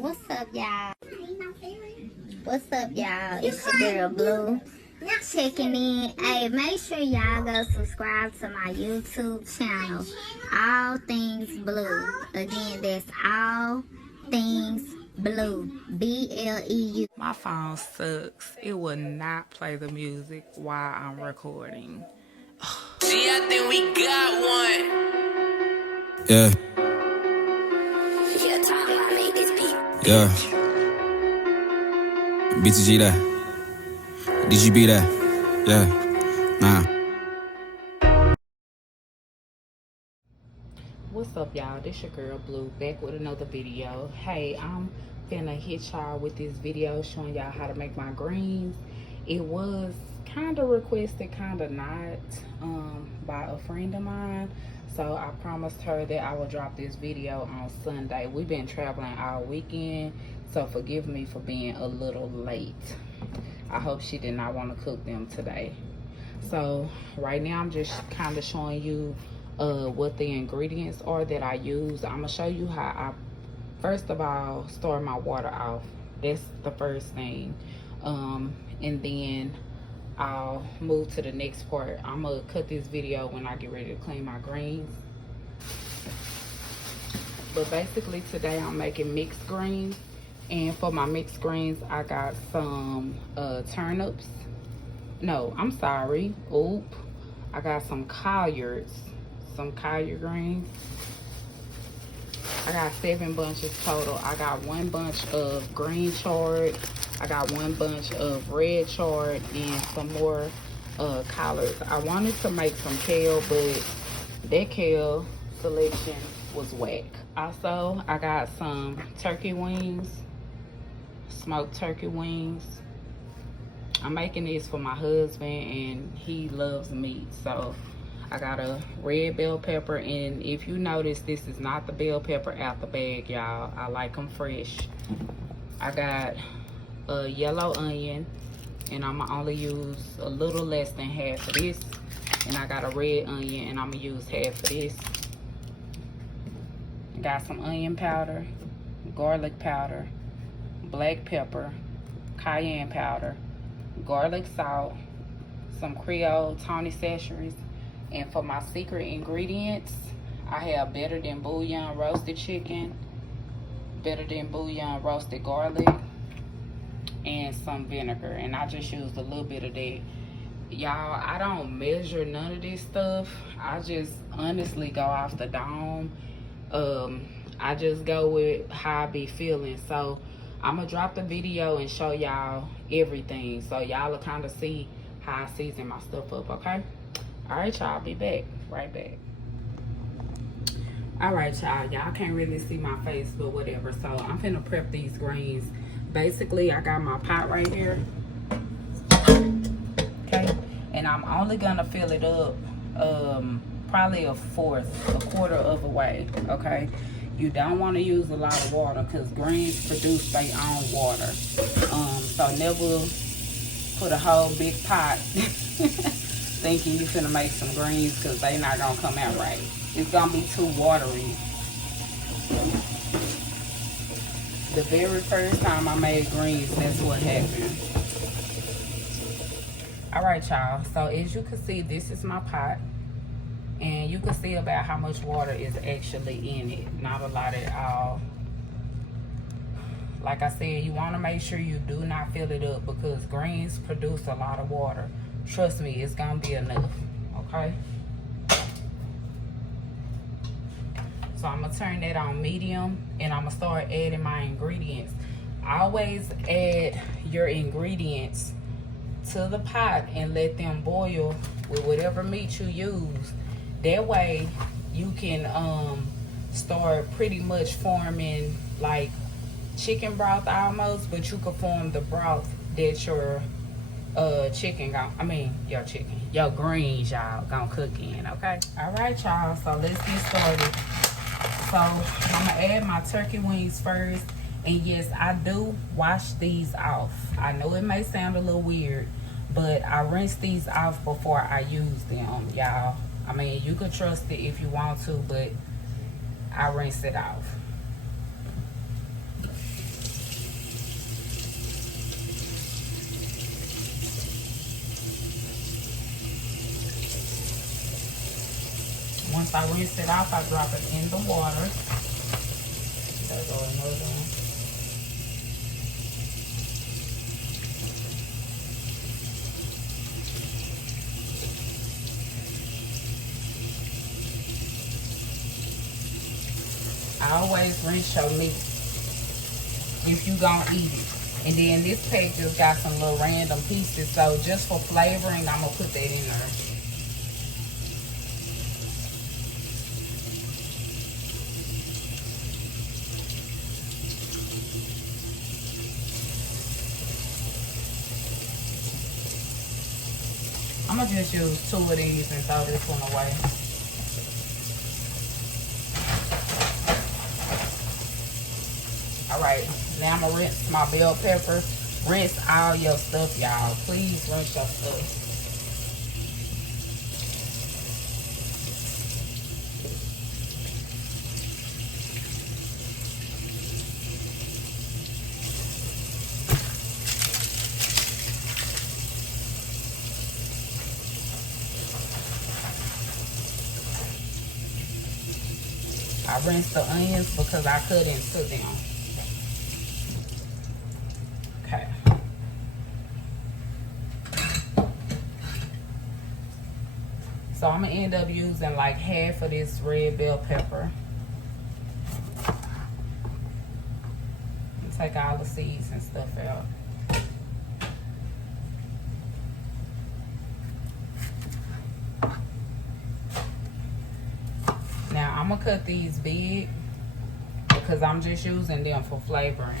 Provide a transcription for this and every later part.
What's up, y'all? What's up, y'all? It's your girl Blue. Checking in. Hey, make sure y'all go subscribe to my YouTube channel. All Things Blue. Again, that's All Things Blue. BLEU. My phone sucks. It will not play the music while I'm recording. See, I think we got one. Yeah. Yeah. BTG that. DGB that. Yeah. Nah. What's up, y'all? This your girl Blue, back with another video. Hey, I'm finna hit y'all with this video showing y'all how to make my greens. It was kind of requested, kind of not, by a friend of mine. So I promised her that I will drop this video on Sunday. We've been traveling all weekend, so forgive me for being a little late. I hope she did not want to cook them today. So right now I'm just kind of showing you what the ingredients are that I use. I'm gonna show you how I first of all start my water off. That's the first thing, and then I'll move to the next part. I'm gonna cut this video when I get ready to clean my greens. But basically today I'm making mixed greens, and for my mixed greens I got some turnips. No, I'm sorry. I got some collards, some collard greens. I got 7 bunches total. I got 1 bunch of green chard. I got 1 bunch of red chard and some more collards. I wanted to make some kale, but that kale selection was whack. Also, I got some turkey wings, smoked turkey wings. I'm making this for my husband and he loves meat, so I got a red bell pepper, and if you notice, this is not the bell pepper out the bag, y'all. I like them fresh. I got a yellow onion, and I'm gonna only use a little less than half of this. And I got a red onion, and I'm gonna use half of this. Got some onion powder, garlic powder, black pepper, cayenne powder, garlic salt, some Creole Tony Sachets. And for my secret ingredients, I have Better Than Bouillon roasted chicken, Better Than Bouillon roasted garlic, and some vinegar. And I just used a little bit of that. Y'all, I don't measure none of this stuff. I just honestly go off the dome. I just go with how I be feeling. So I'm gonna drop the video and show y'all everything, so y'all will kind of see how I season my stuff up, okay? All right, y'all, be back, right back. All right, y'all can't really see my face, but whatever. So I'm finna prep these greens. Basically, I got my pot right here, okay? And I'm only gonna fill it up probably a quarter of a way, okay? You don't want to use a lot of water because greens produce their own water. So never put a whole big pot thinking you finna make some greens, because they not gonna come out right. It's gonna be too watery. The very first time I made greens, that's what happened. All right, y'all, so as you can see, this is my pot, and you can see about how much water is actually in it. Not a lot at all. Like I said, you want to make sure you do not fill it up, because greens produce a lot of water. Trust me, it's gonna be enough, okay? So I'm gonna turn that on medium, and I'm gonna start adding my ingredients. Always add your ingredients to the pot and let them boil with whatever meat you use. That way you can start pretty much forming like chicken broth almost, but you can form the broth that your your greens y'all gonna cook in, okay? All right, y'all, so let's get started. So I'm gonna add my turkey wings first, and yes, I do wash these off. I know it may sound a little weird, but I rinse these off before I use them, y'all. I mean, you could trust it if you want to, but I rinse it off. Once I rinse it off, I drop it in the water. There go another one. I always rinse your meat if you gonna eat it. And then this pack just got some little random pieces, so just for flavoring, I'm gonna put that in there. I'm gonna just use 2 of these and throw this one away. Alright, now I'm gonna rinse my bell pepper. Rinse all your stuff, y'all. Please rinse your stuff. I rinsed the onions because I couldn't cook them. Okay. So I'm gonna end up using like half of this red bell pepper. And take all the seeds and stuff out. Now I'm gonna cut these big because I'm just using them for flavoring.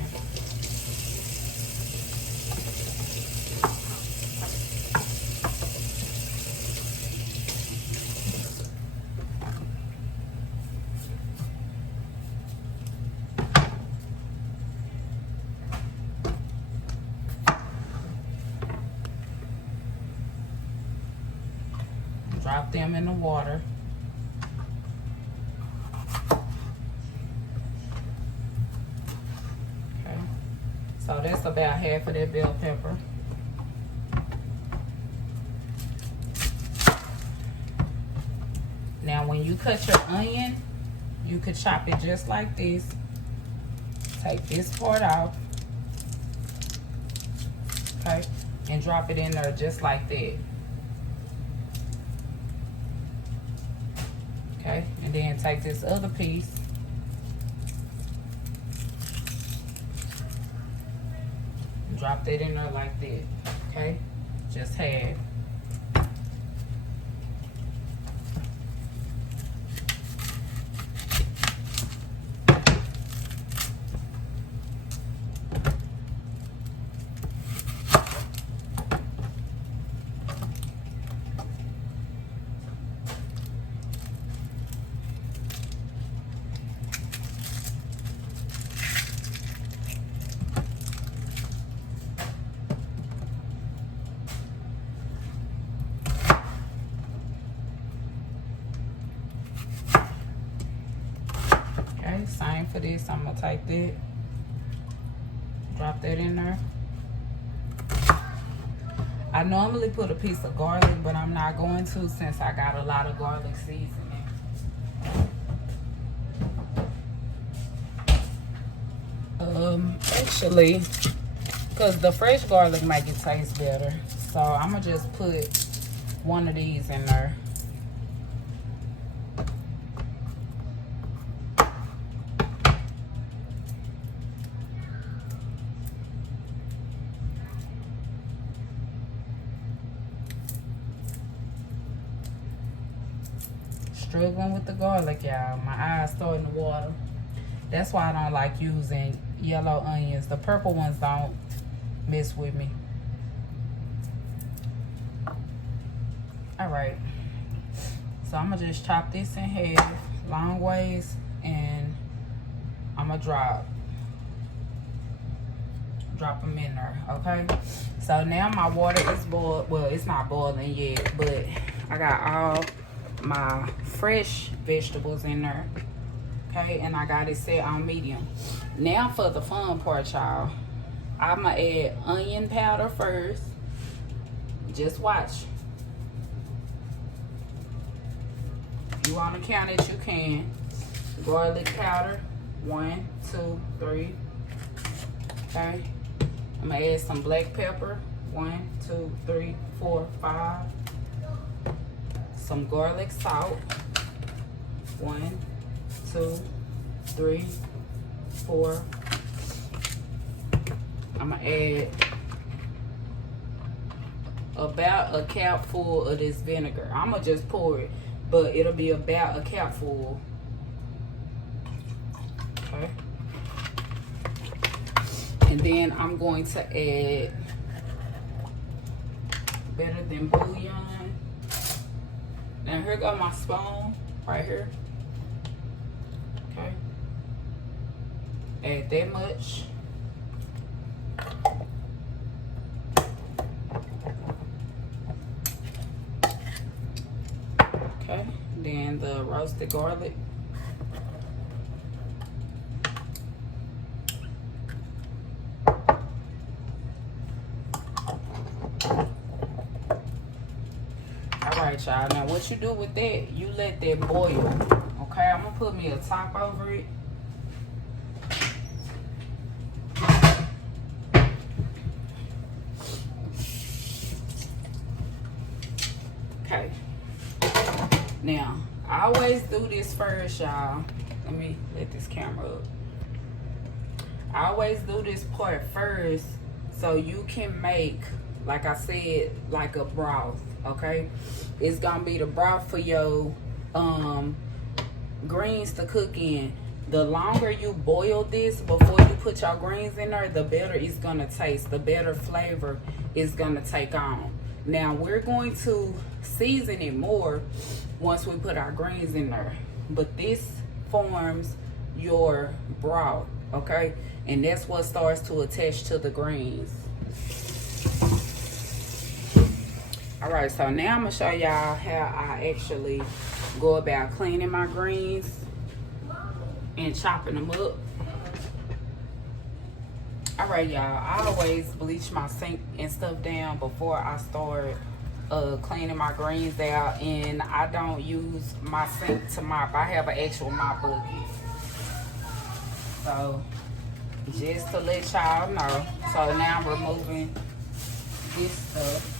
Drop them in the water. Okay, so that's about half of that bell pepper. Now when you cut your onion, you could chop it just like this. Take this part off. Okay, and drop it in there just like that. Okay, and then take this other piece. Drop that in there like that. Okay, just half. Same for this. I'm gonna take that, drop that in there. I normally put a piece of garlic, but I'm not going to since I got a lot of garlic seasoning. Actually, because the fresh garlic make it taste better, so I'm gonna just put one of these in there. Struggling with the garlic, y'all. My eyes starting to water. That's why I don't like using yellow onions. The purple ones don't mess with me. Alright. So I'm going to just chop this in half, long ways, and I'm going to drop them in there, okay? So now my water is boiled. Well, it's not boiling yet, but I got all my fresh vegetables in there, okay, and I got it set on medium. Now for the fun part, y'all, I'm gonna add onion powder first. Just watch. you want to count it, you can. Garlic powder, 1, 2, 3. Okay. I'm gonna add some black pepper, 1, 2, 3, 4, 5. Some garlic salt, 1, 2, 3, 4. I'm gonna add about a cap full of this vinegar. I'm gonna just pour it, but it'll be about a cap full. Okay. And then I'm going to add Better Than Bouillon. Now here go my spoon right here. Okay. Add that much. Okay. Then the roasted garlic. Alright, y'all. Now what you do with that, you let that boil. Okay, I'm gonna put me a top over it. Okay. Now, I always do this first, y'all. Let me let this camera up. I always do this part first so you can make, like I said, like a broth. Okay, it's gonna be the broth for your greens to cook in. The longer you boil this before you put your greens in there, the better it's gonna taste, the better flavor it's gonna take on. Now we're going to season it more once we put our greens in there, but this forms your broth, okay? And that's what starts to attach to the greens. All right, so now I'm gonna show y'all how I actually go about cleaning my greens and chopping them up. All right, y'all, I always bleach my sink and stuff down before I start cleaning my greens out, and I don't use my sink to mop. I have an actual mop bucket. So just to let y'all know. So now I'm removing this stuff.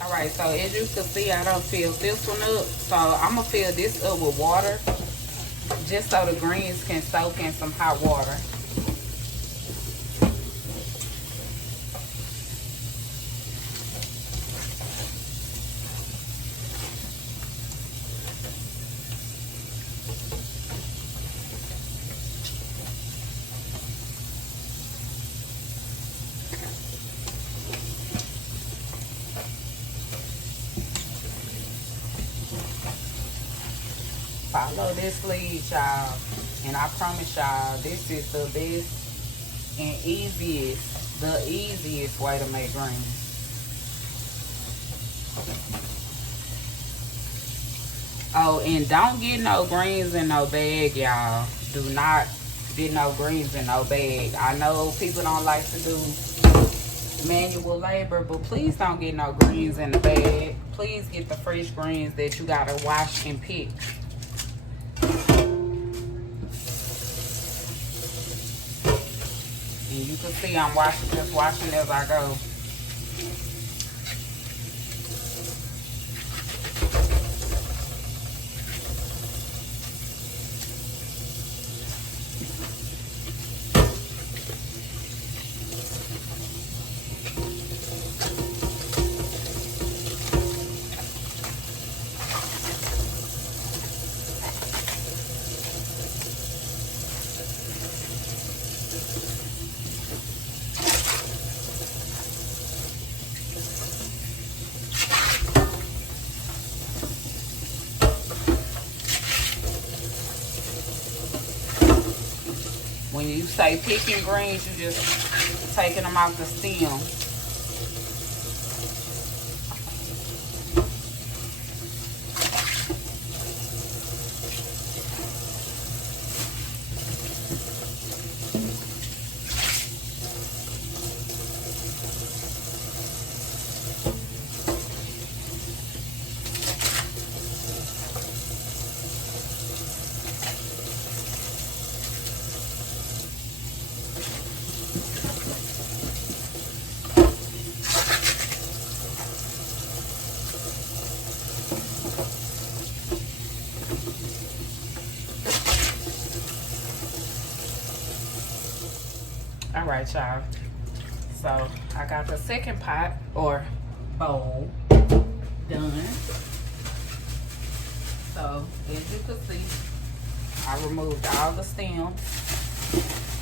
All right, so as you can see, I done filled this one up. So I'm gonna fill this up with water just so the greens can soak in some hot water. Follow this lead, y'all, and I promise y'all this is the best and the easiest way to make greens. Oh, and don't get no greens in no bag, y'all. Do not get no greens in no bag. I know people don't like to do manual labor, but please don't get no greens in the bag. Please get the fresh greens that you gotta wash and pick. And you can see I'm just washing as I go. When you say picking greens, you just taking them off the stem. All right, y'all. So I got the second pot or bowl done. So as you can see, I removed all the stems.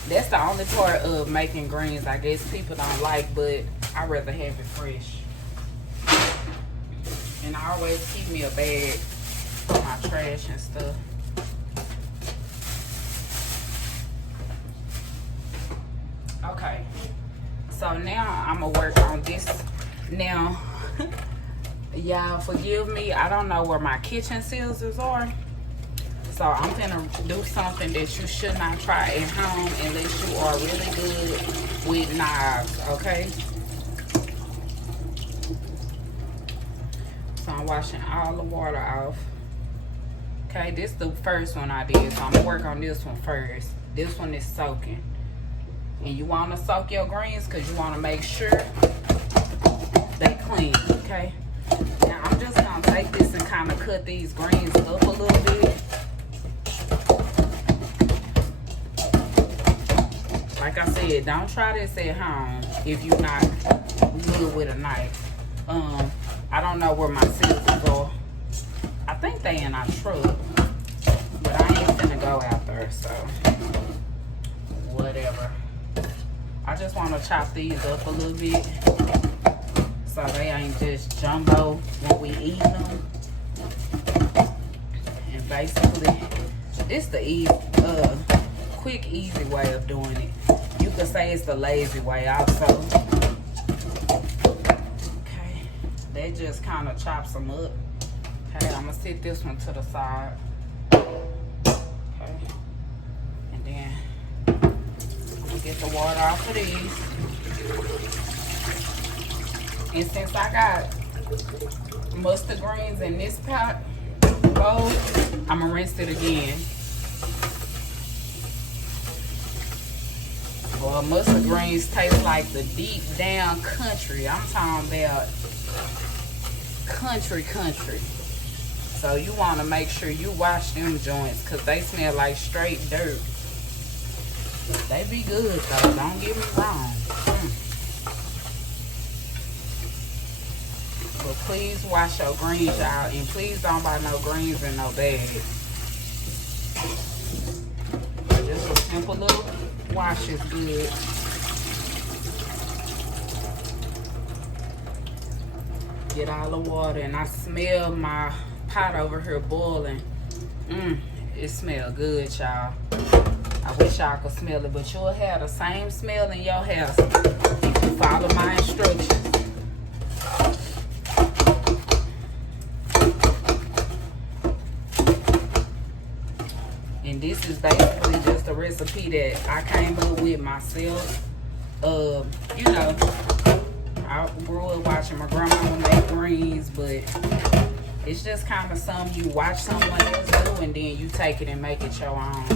That's the only part of making greens I guess people don't like, but I rather have it fresh. And I always keep me a bag for my trash and stuff. Okay, so now I'm gonna work on this. Now, y'all forgive me, I don't know where my kitchen scissors are. So I'm gonna do something that you should not try at home unless you are really good with knives, okay? So I'm washing all the water off. Okay, this is the first one I did, so I'm gonna work on this one first. This one is soaking. And you want to soak your greens because you want to make sure they clean, okay? Now I'm just going to take this and kind of cut these greens up a little bit. Like I said, don't try this at home if you're not good with a knife. I don't know where my scissors are. I think they in our truck, but I ain't gonna go out there, so whatever. I just want to chop these up a little bit so they ain't just jumbo when we eat them. And basically, this the quick, easy way of doing it. You could say it's the lazy way also. Okay, that just kind of chops them up. Okay, I'm gonna sit this one to the side. Okay, and then get the water off of these. And since I got mustard greens in this pot bowl, I'm gonna rinse it again. Well, mustard greens taste like the deep down country. I'm talking about country. So you want to make sure you wash them joints because they smell like straight dirt. They be good though, don't get me wrong. But please wash your greens out and please don't buy no greens in no bag. Just a simple little wash is good. Get all the water and I smell my pot over here boiling. It smells good, y'all. I wish y'all could smell it, but you'll have the same smell in your house if you follow my instructions. And this is basically just a recipe that I came up with myself. You know, I grew up watching my grandma make greens, but it's just kind of something you watch someone else do and then you take it and make it your own.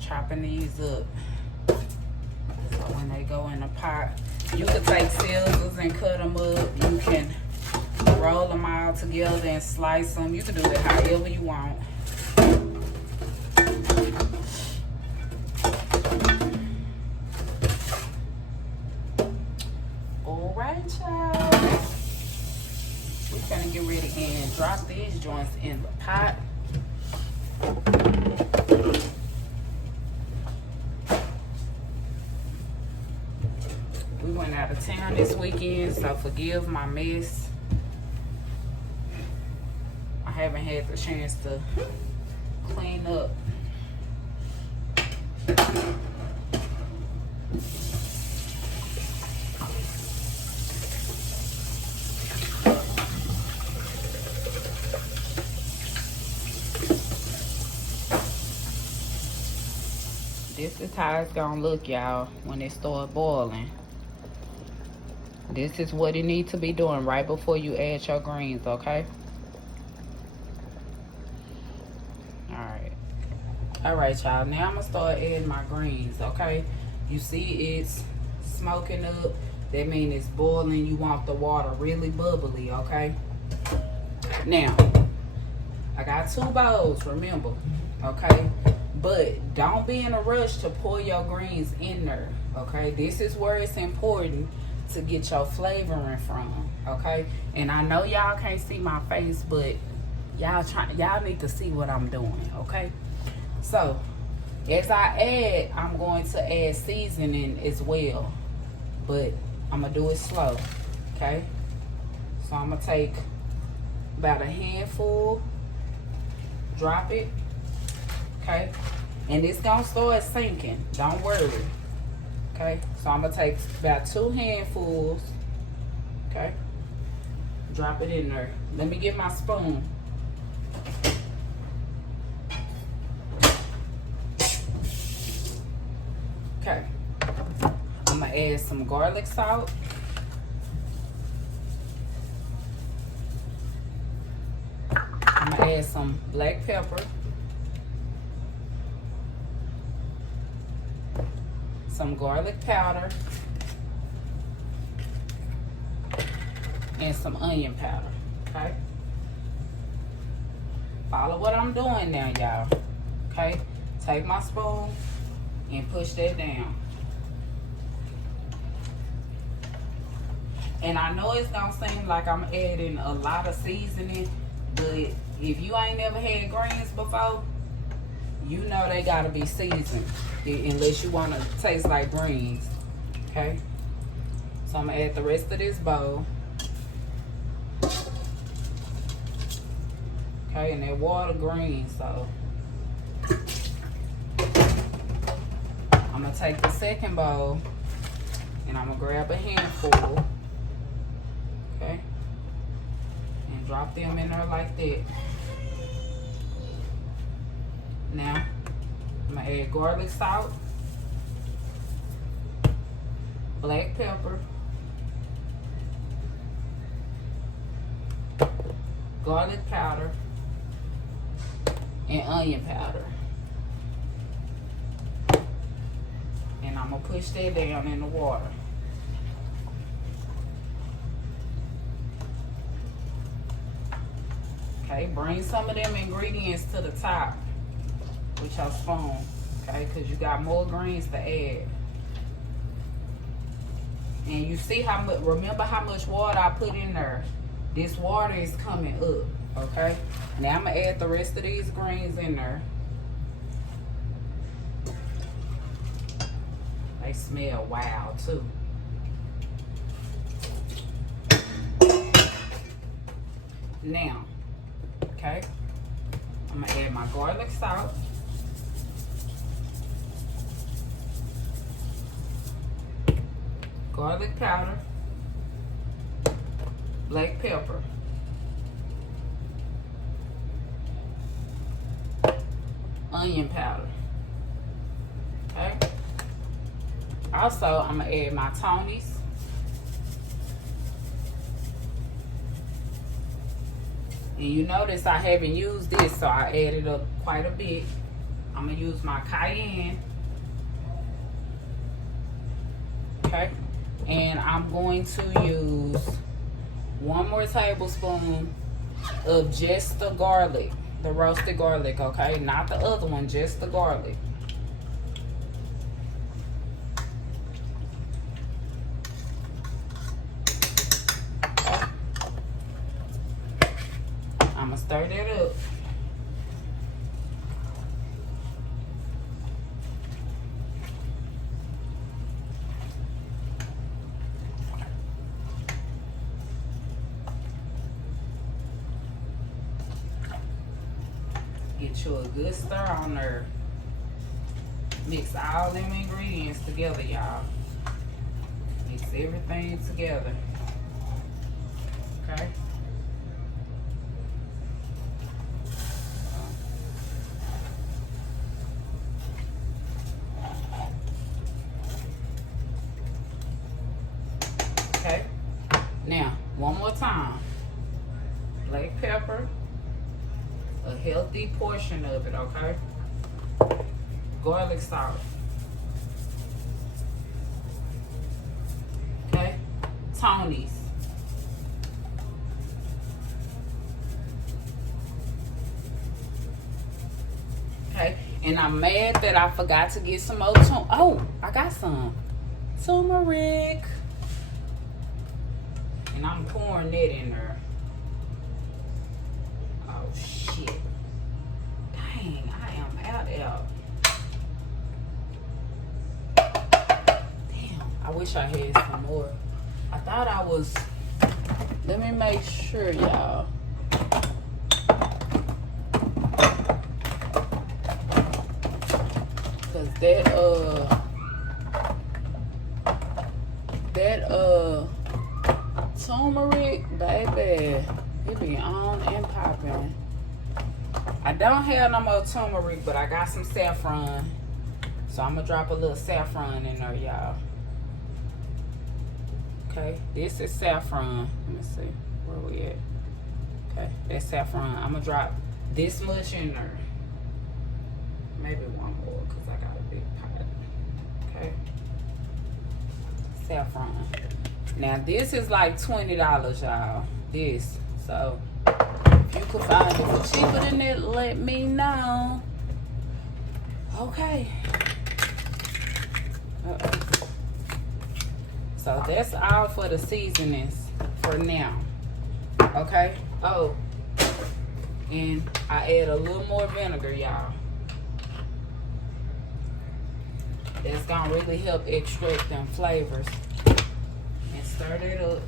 Chopping these up so when they go in the pot, you can take scissors and cut them up. You can roll them all together and slice them. You can do it however you want. All right, y'all. We're gonna get ready and drop these joints in the pot. We went out of town this weekend, so forgive my mess. haven't had the chance to clean up. This is how it's gonna look, y'all, when it start boiling. This is what it needs to be doing right before you add your greens, okay? Alright, y'all. Now I'm gonna start adding my greens, okay? You see it's smoking up. That means it's boiling. You want the water really bubbly, okay? Now, I got 2 bowls, remember, okay? But don't be in a rush to pour your greens in there, okay? This is where it's important to get your flavoring from, okay? And I know y'all can't see my face, but y'all need to see what I'm doing, okay? So, as I add, I'm going to add seasoning as well, but I'm gonna do it slow, okay? So I'm gonna take about a handful, drop it, okay? And it's gonna start sinking, don't worry, okay? So I'm gonna take about 2 handfuls, okay? Drop it in there. Let me get my spoon. Okay, I'm gonna add some garlic salt. I'm gonna add some black pepper. Some garlic powder. And some onion powder, okay? Follow what I'm doing now, y'all, okay? Take my spoon and push that down. And I know it's gonna seem like I'm adding a lot of seasoning, but if you ain't never had greens before, you know they gotta be seasoned, unless you wanna taste like greens, okay? So I'm gonna add the rest of this bowl. Okay, and that water green, so I'm gonna take the second bowl and I'm gonna grab a handful, okay, and drop them in there like that. Now, I'm gonna add garlic salt, black pepper, garlic powder, and onion powder. And I'm gonna push that down in the water. Okay, bring some of them ingredients to the top with your spoon, okay, because you got more greens to add. And you see how much, remember how much water I put in there? This water is coming up, okay? Now I'm gonna add the rest of these greens in there. They smell wild too. Now, okay, I'm gonna add my garlic salt. Garlic powder. Black pepper. Onion powder. Okay. Also, I'm gonna add my Tony's. And you notice I haven't used this, so I added up quite a bit. I'm gonna use my cayenne. Okay. And I'm going to use 1 more tablespoon of just the garlic, the roasted garlic, okay? Not the other one, just the garlic. Okay. I'm gonna stir that up. Get you a good stir on there. Mix all them ingredients together, y'all. Mix everything together. Okay? Okay? Now, one more time. Black pepper. A healthy portion of it, okay? Garlic salt. Okay? Tony's. Okay? And I'm mad that I forgot to get some more oh, I got some turmeric. And I'm pouring that in there. Oh, shit. Dang, I am out. Damn, I wish I had some more. I thought I was... Let me make sure, y'all. Cause that turmeric, baby, it be on and popping. I don't have no more turmeric, but I got some saffron. So I'm gonna drop a little saffron in there, y'all. Okay, this is saffron. Let me see, where we at? Okay, that's saffron. I'm gonna drop this much in there. Maybe one more, because I got a big pot. Okay. Saffron. Now, this is like $20, y'all. This. So, if you can find it for cheaper than that, let me know. Okay. So, that's all for the seasonings for now. Okay. Oh. And I add a little more vinegar, y'all. That's gonna really help extract them flavors. And stir that up.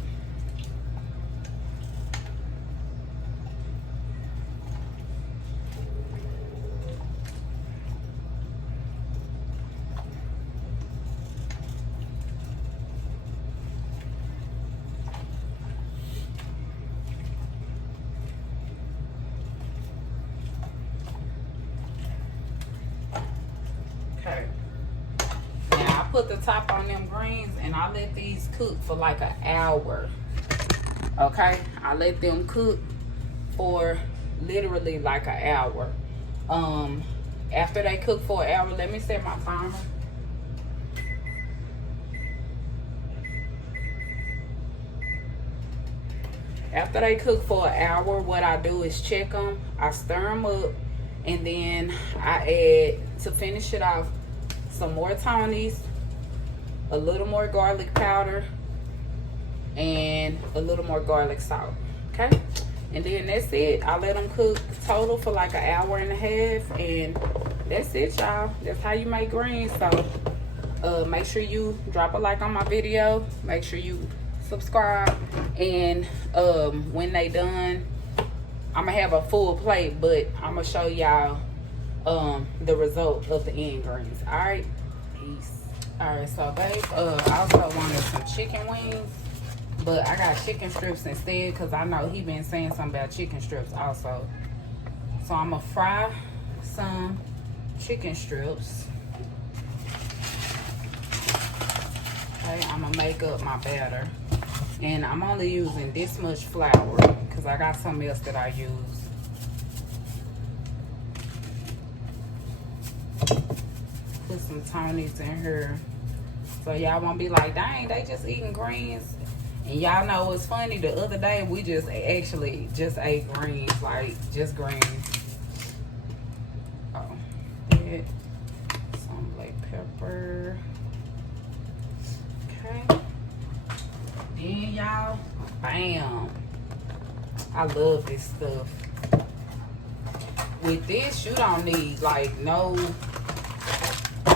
Okay. Now I put the top on them greens and I let these cook for like an hour. Okay, I let them cook for literally like an hour. After they cook for an hour, let me set my timer. After they cook for an hour, what I do is check them. I stir them up, and then I add, to finish it off, some more Tony's, a little more garlic powder, and a little more garlic salt. Okay, and then that's it. I let them cook total for like an hour and a half, and that's it, y'all. That's how you make greens. So make sure you drop a like on my video, make sure you subscribe, and when they done, I'm gonna have a full plate, but I'm gonna show y'all the result of the end greens. All right, peace. All right, so babe, I also wanted some chicken wings, but I got chicken strips instead because I know he been saying something about chicken strips also. So I'm gonna fry some chicken strips. Okay, I'm gonna make up my batter, and I'm only using this much flour because I got something else that I use. Put some Tony's in here, so y'all won't be like, dang, they just eating greens. And y'all know what's funny? The other day we just actually just ate greens, like just greens. Oh, yeah. Some black pepper. Okay. Then y'all, bam. I love this stuff. With this, you don't need like no,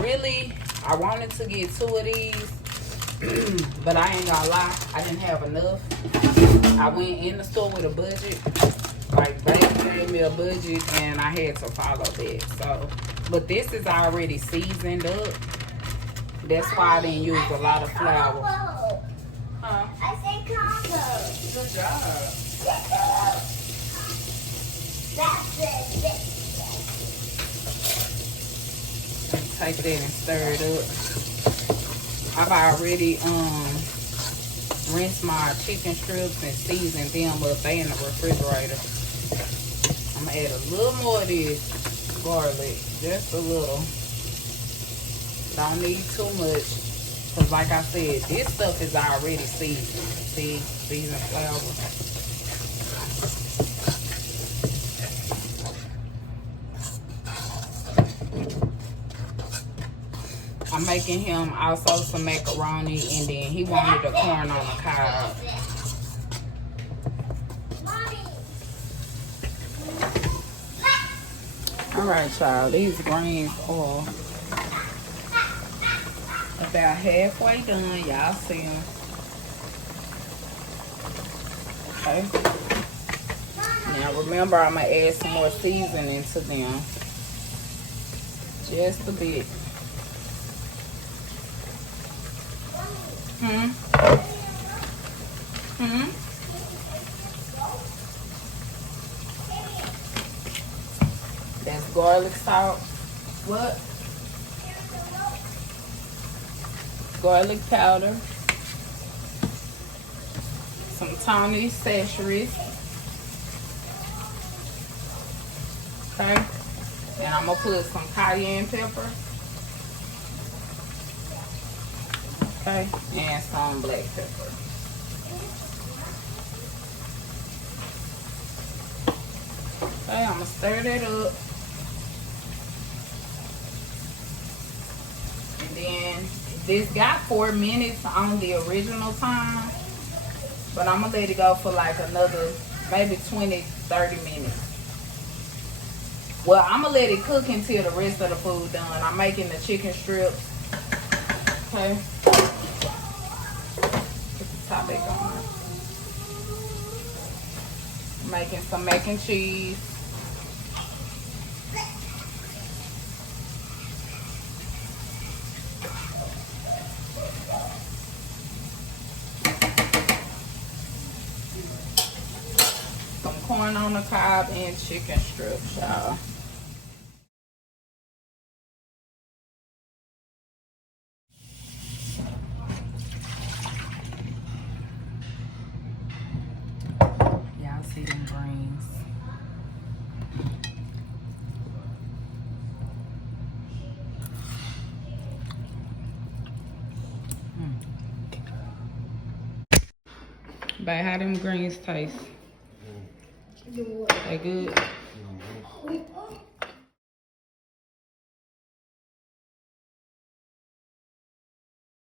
really, I wanted to get 2 of these, but I ain't gonna lie, I didn't have enough. I went in the store with a budget, like baby gave me a budget and I had to follow that. So, but this is already seasoned up. That's why I didn't use a lot of flour. Huh? I said combo. Good job. That's it. Take that and stir it up. I've already rinsed my chicken strips and seasoned them up. They in the refrigerator. I'm gonna add a little more of this garlic, just a little. Don't need too much, cause like I said, this stuff is already seasoned. See, seasoned flour. I'm making him also some macaroni, and then he wanted the corn on the cob. All right, y'all. These greens are about halfway done. Y'all see them. Okay. Now remember, I'm gonna add some more seasoning to them. Just a bit. That's garlic salt. What? Garlic powder. Some Tony Chachere's. Okay. And I'm gonna put some cayenne pepper. Okay, and some black pepper. Okay, I'm gonna stir that up. And then this got 4 minutes on the original time, but I'm gonna let it go for like another maybe 20-30 minutes. Well, I'm gonna let it cook until the rest of the food done. I'm making the chicken strips. Okay. Top back on. Making some mac and cheese. Some corn on the cob and chicken strips, y'all. See them greens. Babe, how them greens taste? They good?